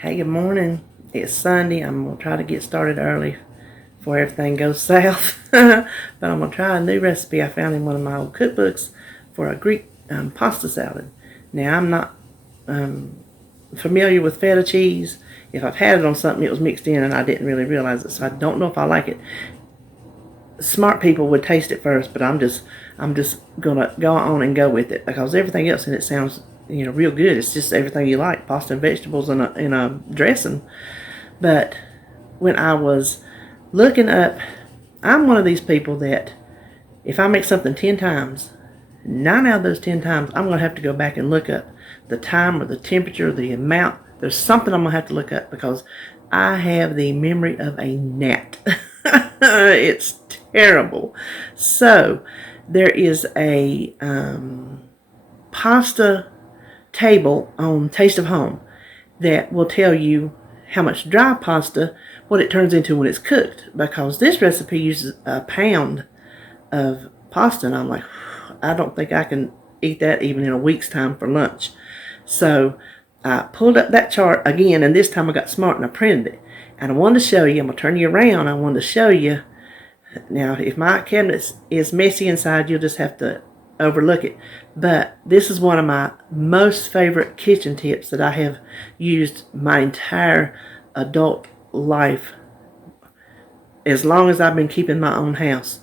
Hey, good morning. It's Sunday. I'm going to try to get started early before everything goes south. But I'm going to try a new recipe I found in one of my old cookbooks for a Greek pasta salad. Now, I'm not familiar with feta cheese. If I've had it on something, it was mixed in and I didn't really realize it, so I don't know if I like it. Smart people would taste it first, but I'm just gonna go on and go with it because everything else in it sounds real good. It's just everything you like: pasta and vegetables and a dressing. But when I was looking up, I'm one of these people that if I make something 10 times, 9 out of those 10 times I'm gonna have to go back and look up the time or the temperature or the amount. There's something I'm gonna have to look up because I have the memory of a gnat. It's terrible. So there is a pasta table on Taste of Home that will tell you how much dry pasta, what it turns into when it's cooked, because this recipe uses a pound of pasta, and I'm like, I don't think I can eat that even in a week's time for lunch. So I pulled up that chart again, and this time I got smart and I printed it. And I wanted to show you, I'm going to turn you around, I wanted to show you. Now, if my cabinet is messy inside, you'll just have to overlook it. But this is one of my most favorite kitchen tips that I have used my entire adult life. As long as I've been keeping my own house,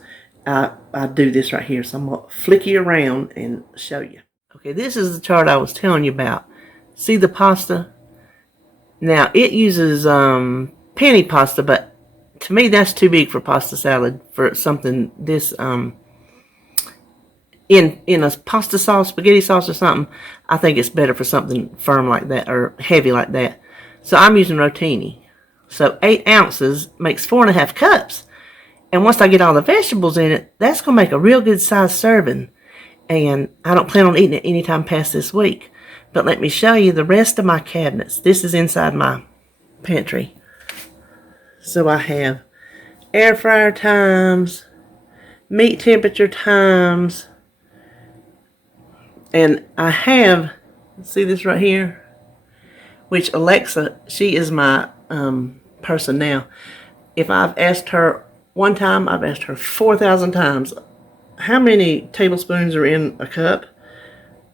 I do this right here. So I'm going to flick you around and show you. Okay, this is the chart I was telling you about. See the pasta? Now, it uses penny pasta, but to me that's too big for pasta salad, for something this in a pasta sauce, spaghetti sauce or something. I think it's better for something firm like that or heavy like that. So I'm using rotini. So 8 ounces makes 4.5 cups. And once I get all the vegetables in it, that's going to make a real good size serving. And I don't plan on eating it anytime past this week. But let me show you the rest of my cabinets. This is inside my pantry. So I have air fryer times, meat temperature times, and I have, see this right here, which Alexa, she is my person now. If I've asked her one time, I've asked her 4,000 times, how many tablespoons are in a cup,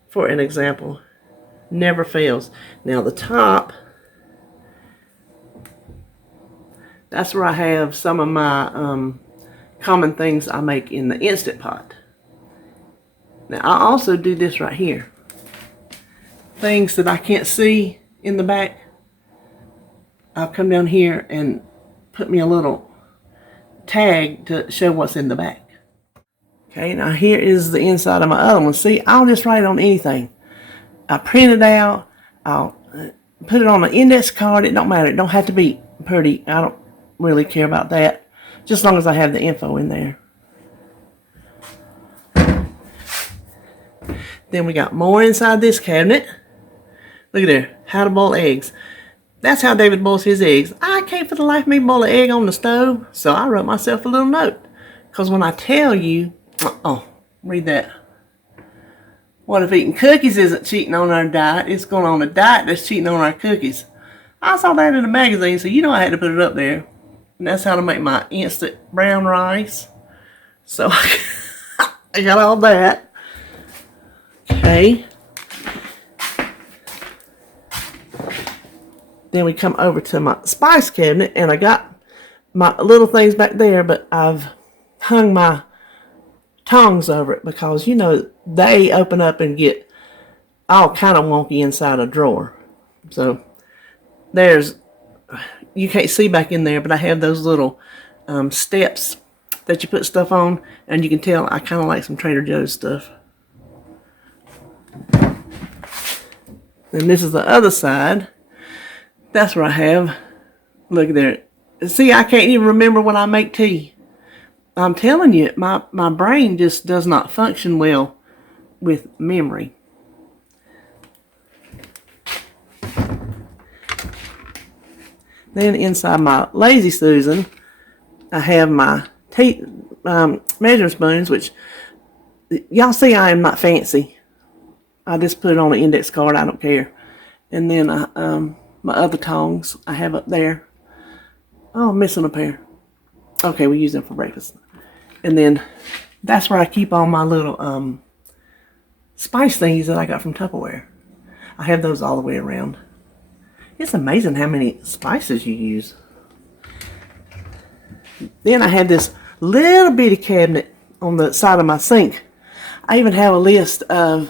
for an example. Never fails. Now the top, that's where I have some of my common things I make in the Instant Pot. Now I also do this right here. Things that I can't see in the back, I'll come down here and put me a little tag to show what's in the back. Okay, now here is the inside of my other one. See, I'll just write on anything. I print it out, I'll put it on an index card. It don't matter, it don't have to be pretty. I don't really care about that, just as long as I have the info in there. Then we got more inside this cabinet. Look at there, how to boil eggs. That's how David boils his eggs. I can't for the life of me boil an egg on the stove, so I wrote myself a little note. Because when I tell you, read that. What if eating cookies isn't cheating on our diet? It's going on a diet that's cheating on our cookies. I saw that in a magazine, so I had to put it up there. And that's how to make my instant brown rice. So I got all that. Okay. Then we come over to my spice cabinet, and I got my little things back there, but I've hung my tongs over it because they open up and get all kind of wonky inside a drawer. So you can't see back in there, but I have those little steps that you put stuff on, and you can tell I kind of like some Trader Joe's stuff. And this is the other side. That's where I have, look there. See, I can't even remember when I make tea. I'm telling you, my brain just does not function well with memory. Then inside my Lazy Susan, I have my measuring spoons, which y'all see I am not fancy. I just put it on an index card. I don't care. And then my other tongs I have up there. Oh, I'm missing a pair. Okay, we use them for breakfast. And then that's where I keep all my little spice things that I got from Tupperware. I have those all the way around. It's amazing how many spices you use. Then I have this little bitty cabinet on the side of my sink. I even have a list of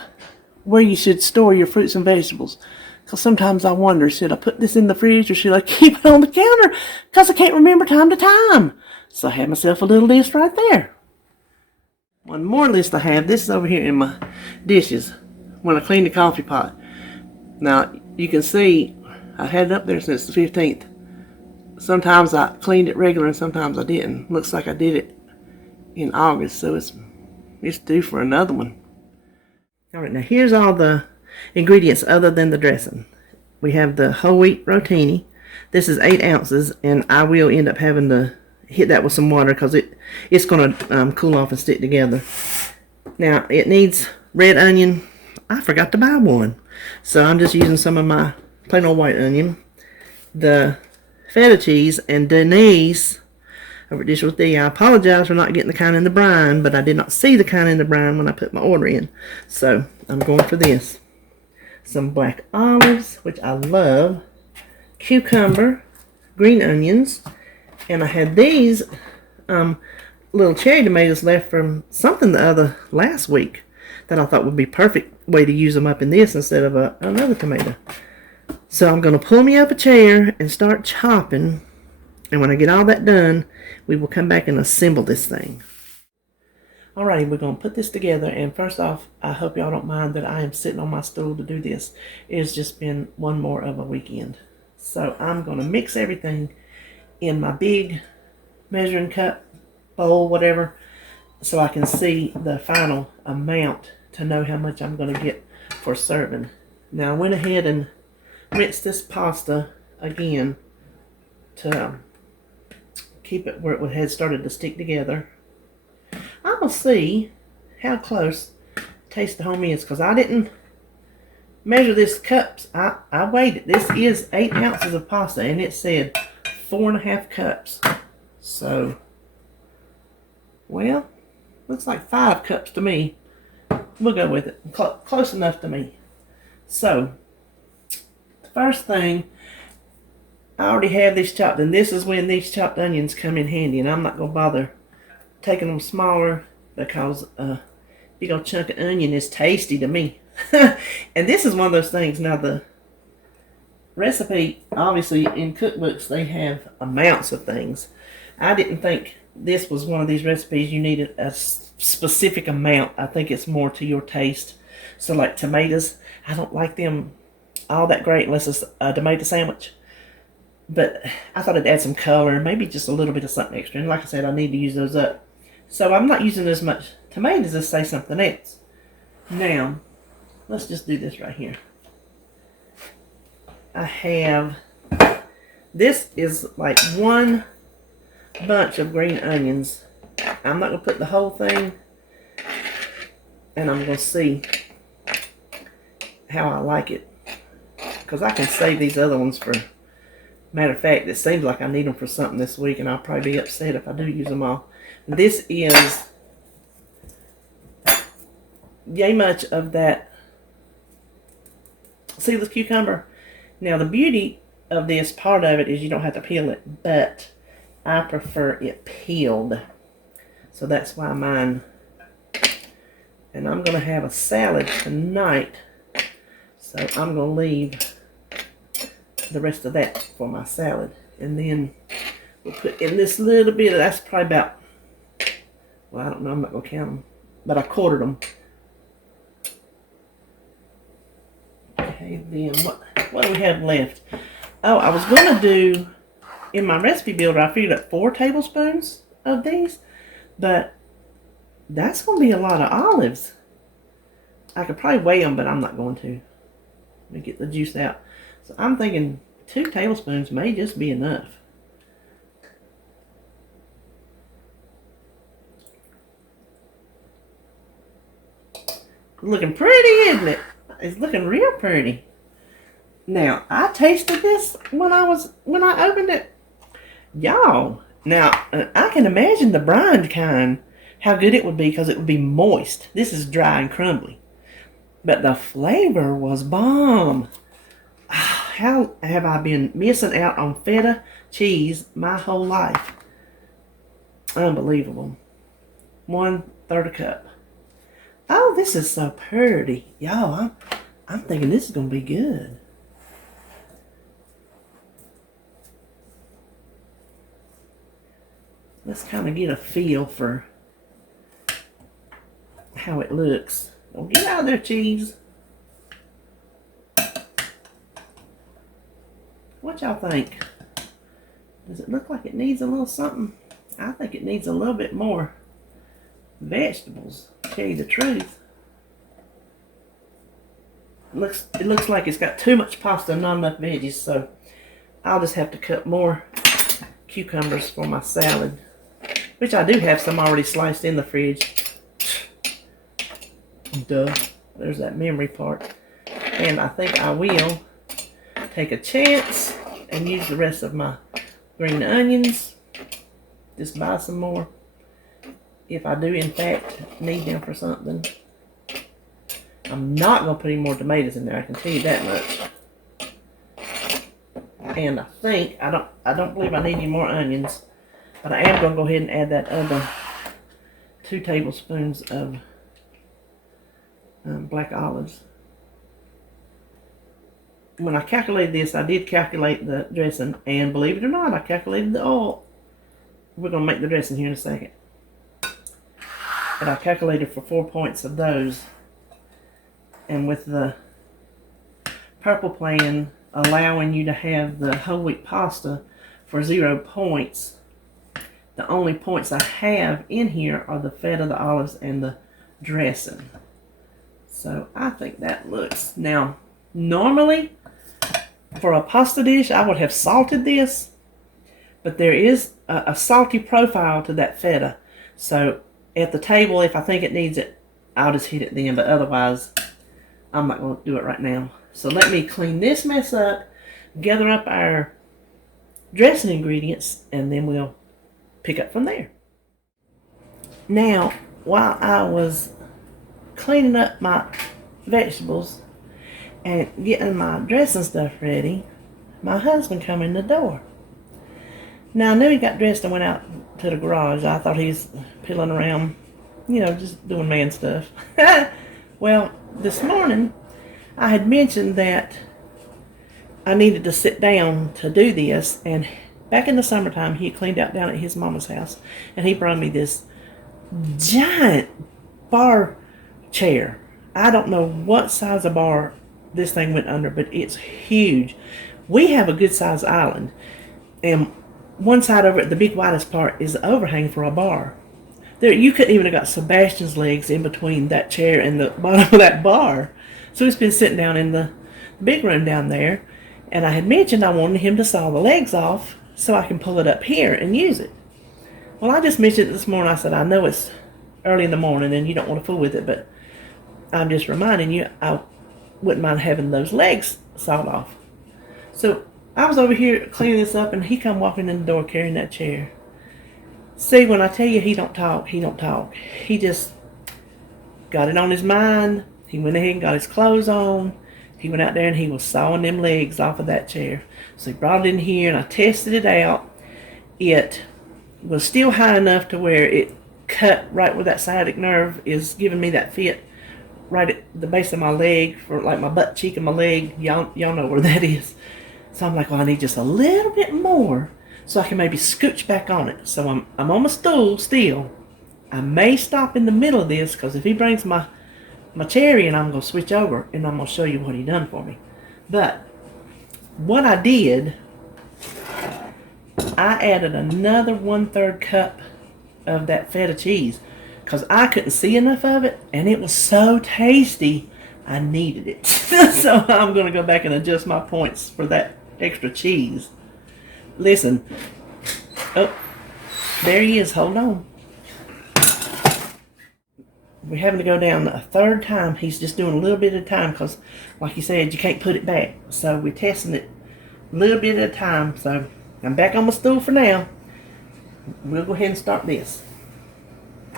where you should store your fruits and vegetables. Because sometimes I wonder, should I put this in the fridge or should I keep it on the counter? Because I can't remember time to time. So I have myself a little list right there. One more list I have. This is over here in my dishes when I clean the coffee pot. Now, you can see I had it up there since the 15th. Sometimes I cleaned it regular and sometimes I didn't. Looks like I did it in August, so it's due for another one. Alright, now here's all the ingredients other than the dressing. We have the whole wheat rotini. This is 8 ounces, and I will end up having to hit that with some water because it's going to cool off and stick together. Now, it needs red onion. I forgot to buy one, so I'm just using some of my plain old white onion. The feta cheese, and Denise over at Dish with D. I apologize for not getting the kind in the brine, but I did not see the kind in the brine when I put my order in. So I'm going for this. Some black olives, which I love, cucumber, green onions, and I had these little cherry tomatoes left from something the other last week that I thought would be perfect way to use them up in this instead of another tomato. So I'm going to pull me up a chair and start chopping. And when I get all that done, we will come back and assemble this thing. Alrighty, we're going to put this together. And first off, I hope y'all don't mind that I am sitting on my stool to do this. It's just been one more of a weekend. So I'm going to mix everything in my big measuring cup, bowl, whatever, so I can see the final amount to know how much I'm going to get for serving. Now I went ahead and rinsed this pasta again to keep it where it had started to stick together. I'm going to see how close Taste of Home is, because I didn't measure this cups. I weighed it. This is 8 ounces of pasta, and it said 4.5 cups. So, well, looks like 5 cups to me. We'll go with it. Close enough to me. So, the first thing, I already have these chopped, and this is when these chopped onions come in handy, and I'm not going to bother taking them smaller because a big old chunk of onion is tasty to me. And this is one of those things. Now, the recipe, obviously, in cookbooks, they have amounts of things. I didn't think this was one of these recipes you needed a specific amount. I think it's more to your taste. So, like tomatoes, I don't like them all that great unless it's a tomato sandwich. But I thought it'd add some color, maybe just a little bit of something extra. And like I said, I need to use those up. So I'm not using as much tomatoes as, say, something else. Now, let's just do this right here. I have, this is like one bunch of green onions. I'm not going to put the whole thing, and I'm going to see how I like it. Because I can save these other ones for, matter of fact, it seems like I need them for something this week, and I'll probably be upset if I do use them all. This is yay much of that seedless cucumber. Now, the beauty of this, part of it, is you don't have to peel it, but I prefer it peeled. So that's why mine. And I'm going to have a salad tonight, so I'm going to leave the rest of that for my salad. And then we'll put in this little bit, that's probably about, well, I don't know, I'm not going to count them, but I quartered them. Okay, then what do we have left? Oh, I was going to do, in my recipe builder, I figured out 4 tablespoons of these, but that's going to be a lot of olives. I could probably weigh them, but I'm not going to. Let me get the juice out. So I'm thinking 2 tablespoons may just be enough. Looking pretty, isn't it? It's looking real pretty. Now, I tasted this when I opened it. Y'all, now, I can imagine the brined kind, how good it would be because it would be moist. This is dry and crumbly. But the flavor was bomb. How have I been missing out on feta cheese my whole life? Unbelievable. 1/3 a cup. Oh, this is so pretty. Y'all, I'm thinking this is going to be good. Let's kind of get a feel for how it looks. Well, get out of there, cheese. What y'all think? Does it look like it needs a little something? I think it needs a little bit more vegetables, to tell you the truth. It looks like it's got too much pasta and not enough veggies, so I'll just have to cut more cucumbers for my salad, which I do have some already sliced in the fridge. Duh. There's that memory part. And I think I will take a chance and use the rest of my green onions. Just buy some more if I do in fact need them for something. I'm not going to put any more tomatoes in there, I can tell you that much. And I think, I don't believe I need any more onions, but I am going to go ahead and add that other 2 tablespoons of black olives. When I calculated this, I did calculate the dressing, and believe it or not, I calculated the oil. We're going to make the dressing here in a second. But I calculated for 4 points of those. And with the purple plan allowing you to have the whole wheat pasta for 0 points, the only points I have in here are the feta, the olives, and the dressing. So I think that looks... Now, normally, for a pasta dish, I would have salted this, but there is a salty profile to that feta. So at the table, if I think it needs it, I'll just hit it then, but otherwise, I'm not going to do it right now. So let me clean this mess up, gather up our dressing ingredients, and then we'll pick up from there. Now, while I was cleaning up my vegetables and getting my dressing stuff ready, my husband come in the door. Now, I knew he got dressed and went out to the garage. I thought he was piddling around, you know, just doing man stuff. Well, this morning, I had mentioned that I needed to sit down to do this, and back in the summertime, he cleaned out down at his mama's house, and he brought me this giant bar chair. I don't know what size of bar this thing went under, but it's huge. We have a good sized island, and one side over at the big widest part is the overhang for a bar. There, you couldn't even have got Sebastian's legs in between that chair and the bottom of that bar. So he's been sitting down in the big room down there, and I had mentioned I wanted him to saw the legs off so I can pull it up here and use it. Well, I just mentioned it this morning. I said, I know it's early in the morning and you don't want to fool with it, but I'm just reminding you, I wouldn't mind having those legs sawed off. So I was over here cleaning this up, and he come walking in the door carrying that chair. See, when I tell you he don't talk, he don't talk. He just got it on his mind. He went ahead and got his clothes on. He went out there and he was sawing them legs off of that chair. So he brought it in here, and I tested it out. It was still high enough to where it cut right where that sciatic nerve is giving me that fit right at the base of my leg, for like my butt cheek and my leg. Y'all know where that is. So I'm like, well, I need just a little bit more so I can maybe scooch back on it. So I'm on my stool still. I may stop in the middle of this, because if he brings my chair in, I'm going to switch over and I'm going to show you what he done for me. But what I did, I added another 1/3 cup of that feta cheese, because I couldn't see enough of it, and it was so tasty, I needed it. So I'm going to go back and adjust my points for that extra cheese. Listen. Oh, there he is. Hold on. we're having to go down a third time. He's just doing a little bit at a time because, like you said, you can't put it back. So we're testing it a little bit at a time. So I'm back on my stool for now. We'll go ahead and start this.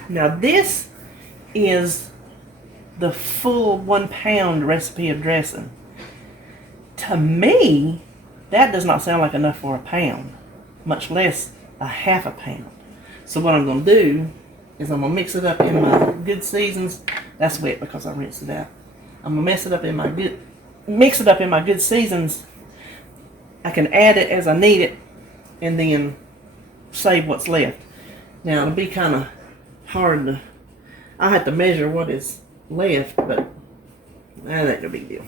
Now this is the full 1 pound recipe of dressing. To me, that does not sound like enough for a pound, much less a half a pound. So what I'm going to do is I'm going to mix it up in my good seasons. That's wet because I rinsed it out. I'm going to mix it up in my good seasons. I can add it as I need it and then save what's left. Now it'll be kind of hard to, I have to measure what is left, but that ain't no big deal.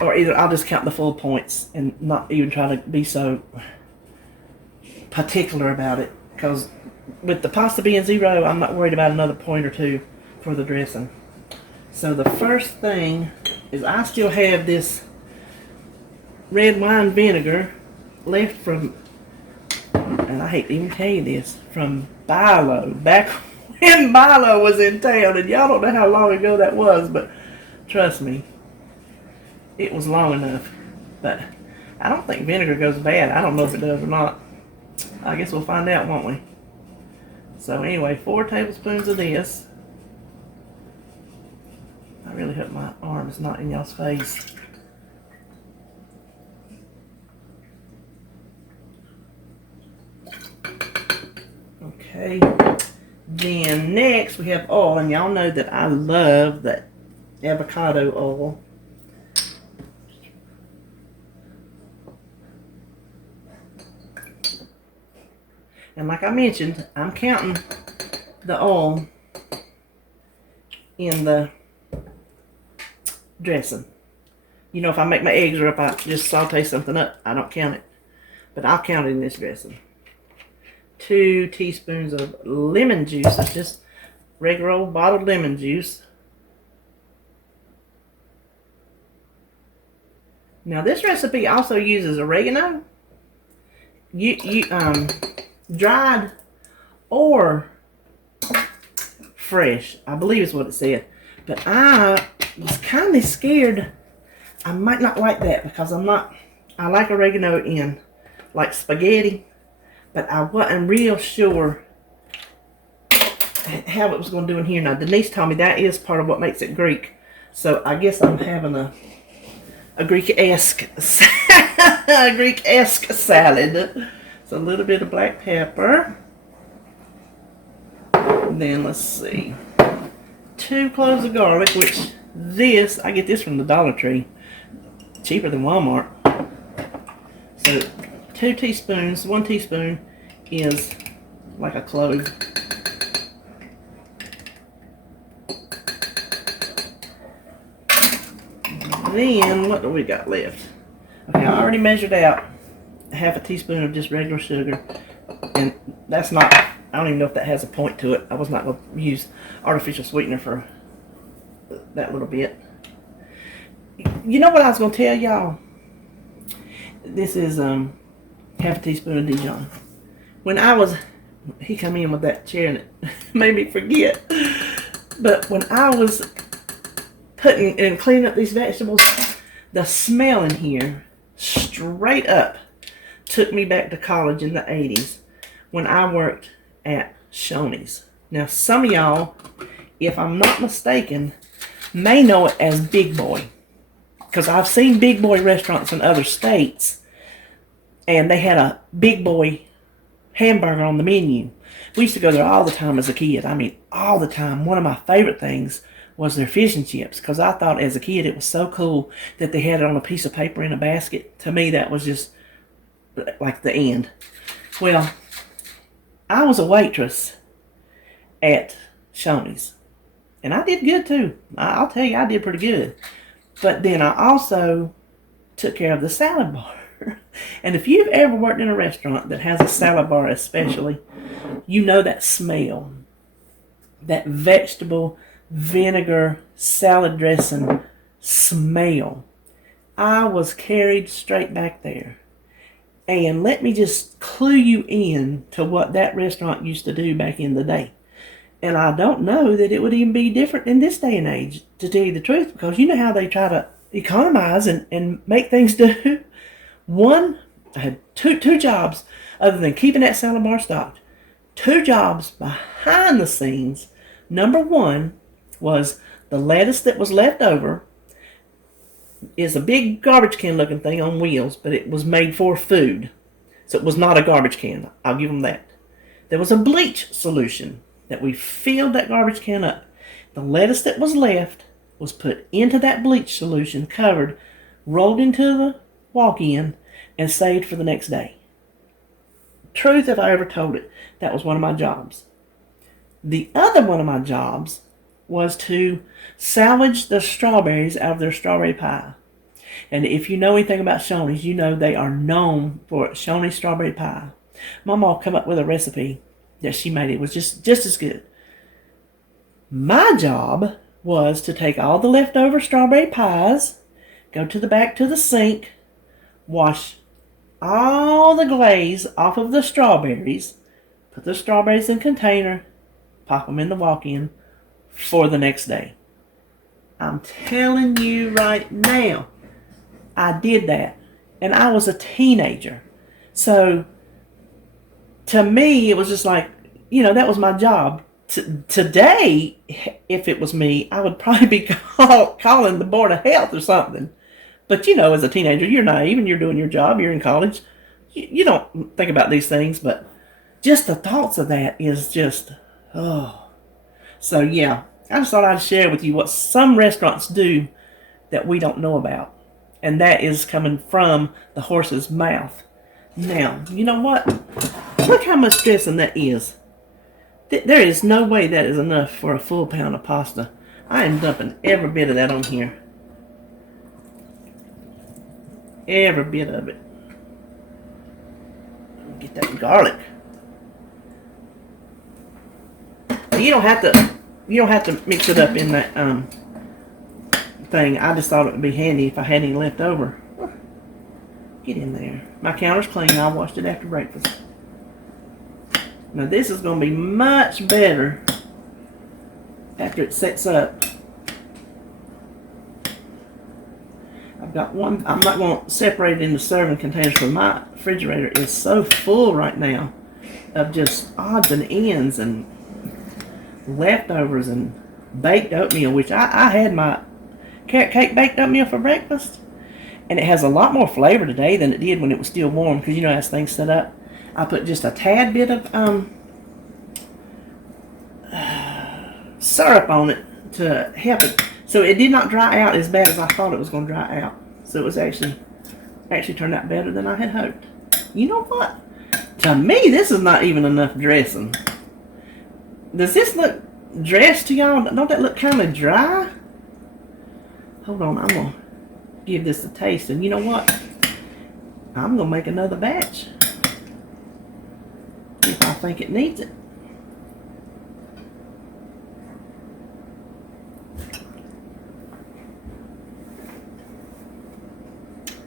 Or either I'll just count the full points and not even try to be so particular about it, because with the pasta being 0, I'm not worried about another point or 2 for the dressing. So the first thing is I still have this red wine vinegar left from, and I hate to even tell you this, from Bilo, back when Bilo was in town, and y'all don't know how long ago that was, but trust me, it was long enough. But I don't think vinegar goes bad. I don't know if it does or not. I guess we'll find out, won't we? So anyway, 4 tablespoons of this. I really hope my arm is not in y'all's face. Okay. Then next we have oil, and y'all know that I love that avocado oil. And like I mentioned, I'm counting the oil in the dressing. You know, if I make my eggs or if I just saute something up, I don't count it. But I'll count it in this dressing. 2 teaspoons of lemon juice. That's just regular old bottled lemon juice. Now this recipe also uses oregano. Dried or fresh, I believe is what it said. But I was kind of scared I might not like that, because I like oregano in like spaghetti, but I wasn't real sure how it was going to do in here. Now Denise told me that is part of what makes it Greek, so I guess I'm having a Greek-esque salad. So a little bit of black pepper. And then let's see, 2 cloves of garlic, which I get this from the Dollar Tree, cheaper than Walmart. So 2 teaspoons, 1 teaspoon is like a clove. Then what do we got left? Okay, I already measured out half a teaspoon of just regular sugar, and that's not, I don't even know if that has a point to it. I was not going to use artificial sweetener for that little bit. You know what I was going to tell y'all? This is half a teaspoon of Dijon. When he come in with that chair and it made me forget, but when I was putting and cleaning up these vegetables, the smell in here straight up took me back to college in the 80s when I worked at Shoney's. Now some of y'all, if I'm not mistaken, may know it as Big Boy, because I've seen Big Boy restaurants in other states and they had a Big Boy hamburger on the menu. We used to go there all the time as a kid. I mean, all the time. One of my favorite things was their fish and chips, because I thought as a kid it was so cool that they had it on a piece of paper in a basket. To me, that was just like the end. Well, I was a waitress at Shoney's, and I did good too. I'll tell you, I did pretty good. But then I also took care of the salad bar. And if you've ever worked in a restaurant that has a salad bar especially, you know that smell. That vegetable vinegar salad dressing smell. I was carried straight back there. And let me just clue you in to what that restaurant used to do back in the day. And I don't know that it would even be different in this day and age, to tell you the truth, because you know how they try to economize and make things do. I had two jobs other than keeping that salad bar stocked. Two jobs behind the scenes. Number one was the lettuce that was left over is a big garbage can looking thing on wheels, but it was made for food. So it was not a garbage can. I'll give them that. There was a bleach solution that we filled that garbage can up. The lettuce that was left was put into that bleach solution, covered, rolled into the walk-in, and saved for the next day. Truth, if I ever told it, that was one of my jobs. The other one of my jobs was to salvage the strawberries out of their strawberry pie. And if you know anything about Shoney's, you know they are known for Shoney's strawberry pie. Mama come up with a recipe that she made. It was just as good. My job was to take all the leftover strawberry pies, go to the back to the sink, wash all the glaze off of the strawberries, put the strawberries in a container, pop them in the walk-in for the next day. I'm telling you right now, I did that. And I was a teenager. So, to me, it was just like, that was my job. Today, if it was me, I would probably be calling the Board of Health or something. But, as a teenager, you're naive and you're doing your job. You're in college. You don't think about these things. But just the thoughts of that is just, oh. So, yeah, I just thought I'd share with you what some restaurants do that we don't know about. And that is coming from the horse's mouth. Now, you know what? Look how much dressing that is. There is no way that is enough for a full pound of pasta. I am dumping every bit of that on here. Every bit of it. Get that garlic. You don't have to mix it up in that thing. I just thought it would be handy if I had any left over. Get in there. My counter's clean. I washed it after breakfast. Now this is going to be much better after it sets up. I've got one. I'm not going to separate it into serving containers, because my refrigerator is so full right now of just odds and ends and leftovers and baked oatmeal, which I had my carrot cake baked oatmeal for breakfast, and it has a lot more flavor today than it did when it was still warm, because as things set up, I put just a tad bit of syrup on it to help it, so it did not dry out as bad as I thought it was going to dry out. So it was actually turned out better than I had hoped. You know what? To me, this is not even enough dressing. Does this look dressed to y'all? Don't that look kind of dry? Hold on, I'm going to give this a taste. And you know what? I'm going to make another batch if I think it needs it.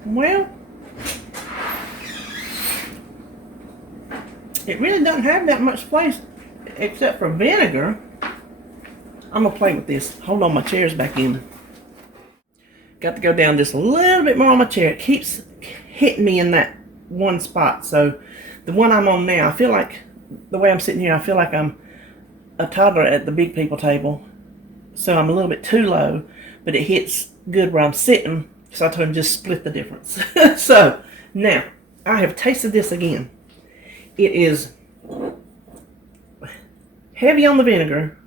Well, it really doesn't have that much place except for vinegar. I'm going to play with this. Hold on, my chair's back in. Got to go down just a little bit more on my chair. It keeps hitting me in that one spot. So the one I'm on now, I feel like, the way I'm sitting here, I feel like I'm a toddler at the big people table. So I'm a little bit too low, but it hits good where I'm sitting. So I told him just split the difference. So now I have tasted this again. It is heavy on the vinegar,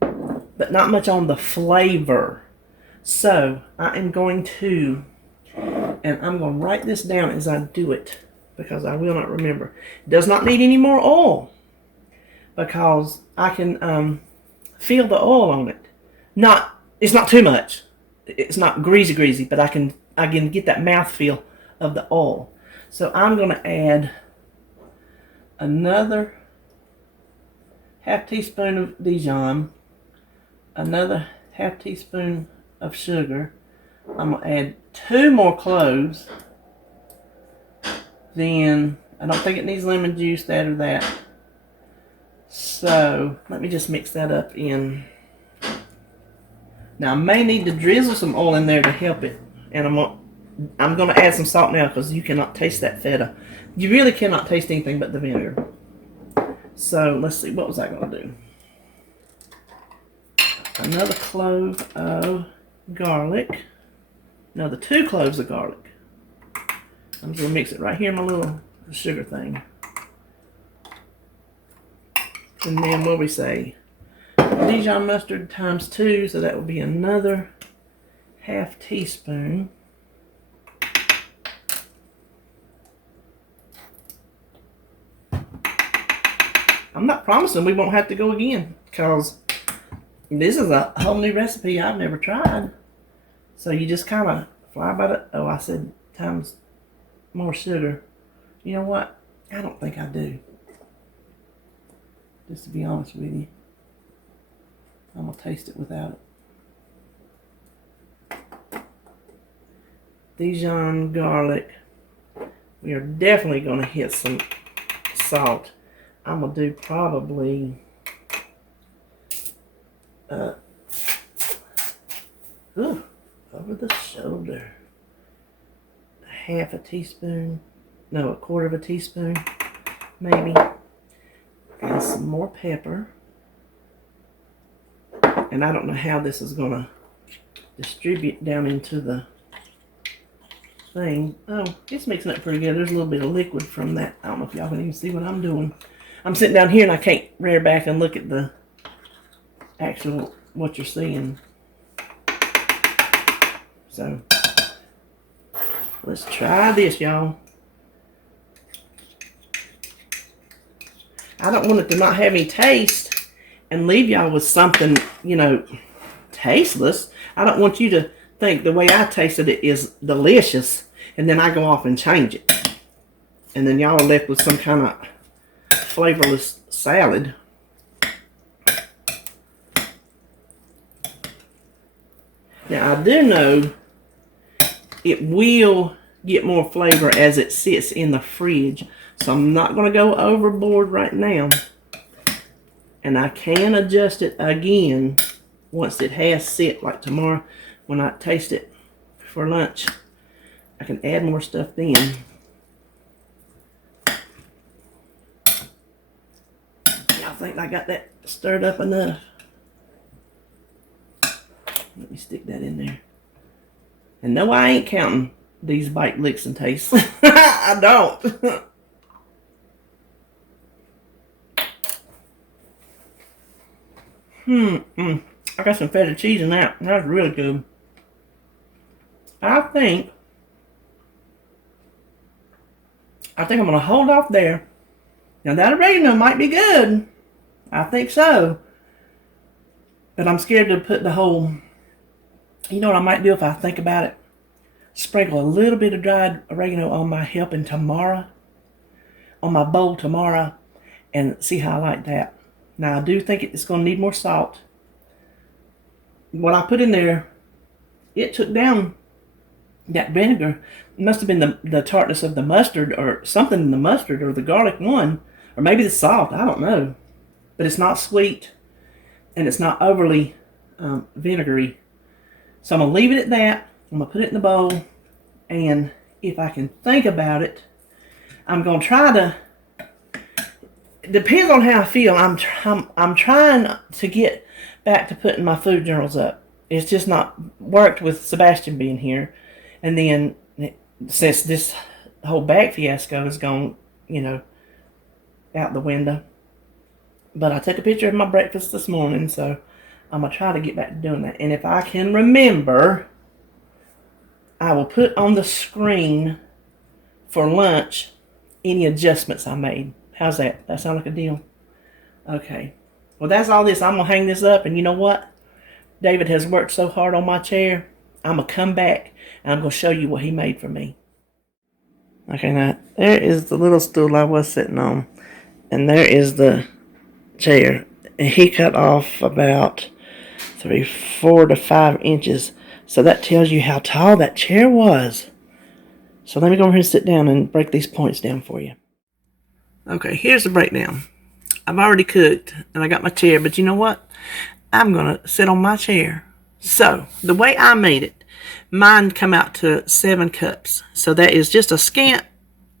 but not much on the flavor. So I am going to, and I'm going to write this down as I do it, because I will not remember. It does not need any more oil, because I can feel the oil on it. It's not too much. It's not greasy, but I can get that mouthfeel of the oil. So I'm going to add another half teaspoon of Dijon, another half teaspoon of sugar. I'm going to add 2 more cloves. Then I don't think it needs lemon juice, that or that. So let me just mix that up in. Now I may need to drizzle some oil in there to help it, and I'm gonna add some salt now because you cannot taste that feta. You really cannot taste anything but the vinegar. So let's see, what was I gonna do? Another clove of garlic. Another 2 cloves of garlic. I'm just gonna mix it right here in my little sugar thing. And then what we say? Dijon mustard times 2, so that will be another ½ teaspoon. I'm not promising we won't have to go again, because this is a whole new recipe I've never tried. So you just kind of fly by the, oh, I said times more sugar. You know what? I don't think I do. Just to be honest with you. I'm going to taste it without it. Dijon garlic. We are definitely going to hit some salt. I'm going to do probably over the shoulder. ½ teaspoon. No, 1/4 teaspoon. Maybe. And some more pepper. And I don't know how this is going to distribute down into the thing. Oh, it's mixing up pretty good. There's a little bit of liquid from that. I don't know if y'all can even see what I'm doing. I'm sitting down here and I can't rear back and look at the actual, what you're seeing. So, let's try this, y'all. I don't want it to not have any taste and leave y'all with something, you know, tasteless. I don't want you to think the way I tasted it is delicious and then I go off and change it. And then y'all are left with some kind of flavorless salad. Now, I do know it will get more flavor as it sits in the fridge. So I'm not going to go overboard right now. And I can adjust it again once it has sit, like tomorrow when I taste it for lunch. I can add more stuff then. Y'all think I got that stirred up enough? Let me stick that in there. And no, I ain't counting these bite, licks, and tastes. I don't. I got some feta cheese in that. That's really good. I think I'm going to hold off there. Now that oregano might be good. I think so. But I'm scared to put the whole, you know what I might do if I think about it? Sprinkle a little bit of dried oregano on my helping tomorrow. On my bowl tomorrow. And see how I like that. Now I do think it's going to need more salt. What I put in there, it took down that vinegar. It must have been the tartness of the mustard or something in the mustard or the garlic one. Or maybe the salt, I don't know. But it's not sweet and it's not overly vinegary. So I'm going to leave it at that. I'm going to put it in the bowl. And if I can think about it, I'm going to try to, it depends on how I feel. I'm trying to get back to putting my food journals up. It's just not worked with Sebastian being here. And then since this whole bag fiasco is gone, you know, out the window. But I took a picture of my breakfast this morning, so I'm going to try to get back to doing that. And if I can remember, I will put on the screen for lunch any adjustments I made. How's that? That sound like a deal? Okay. Well, that's all this. I'm going to hang this up, and you know what? David has worked so hard on my chair. I'm going to come back, and I'm going to show you what he made for me. Okay, now, there is the little stool I was sitting on, and there is the chair. And he cut off about 4 to 5 inches. So that tells you how tall that chair was. So let me go over here and sit down and break these points down for you. Okay, here's the breakdown. I've already cooked and I got my chair, but you know what? I'm going to sit on my chair. So the way I made it, mine come out to 7 cups. So that is just a scant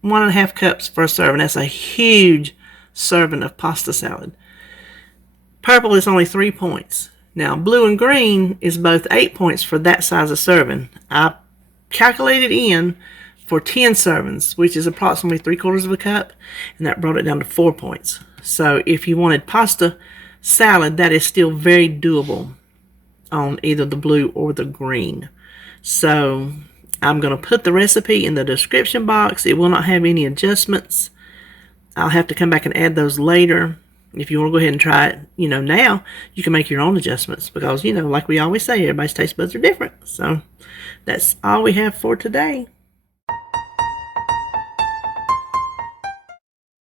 1.5 cups for a serving. That's a huge serving of pasta salad. Purple is only 3 points. Now blue and green is both 8 points for that size of serving. I calculated in for 10 servings, which is approximately 3/4 of a cup, and that brought it down to 4 points. So if you wanted pasta salad, that is still very doable on either the blue or the green. So I'm going to put the recipe in the description box. It will not have any adjustments. I'll have to come back and add those later. If you want to go ahead and try it, now, you can make your own adjustments because, like we always say, everybody's taste buds are different. So that's all we have for today.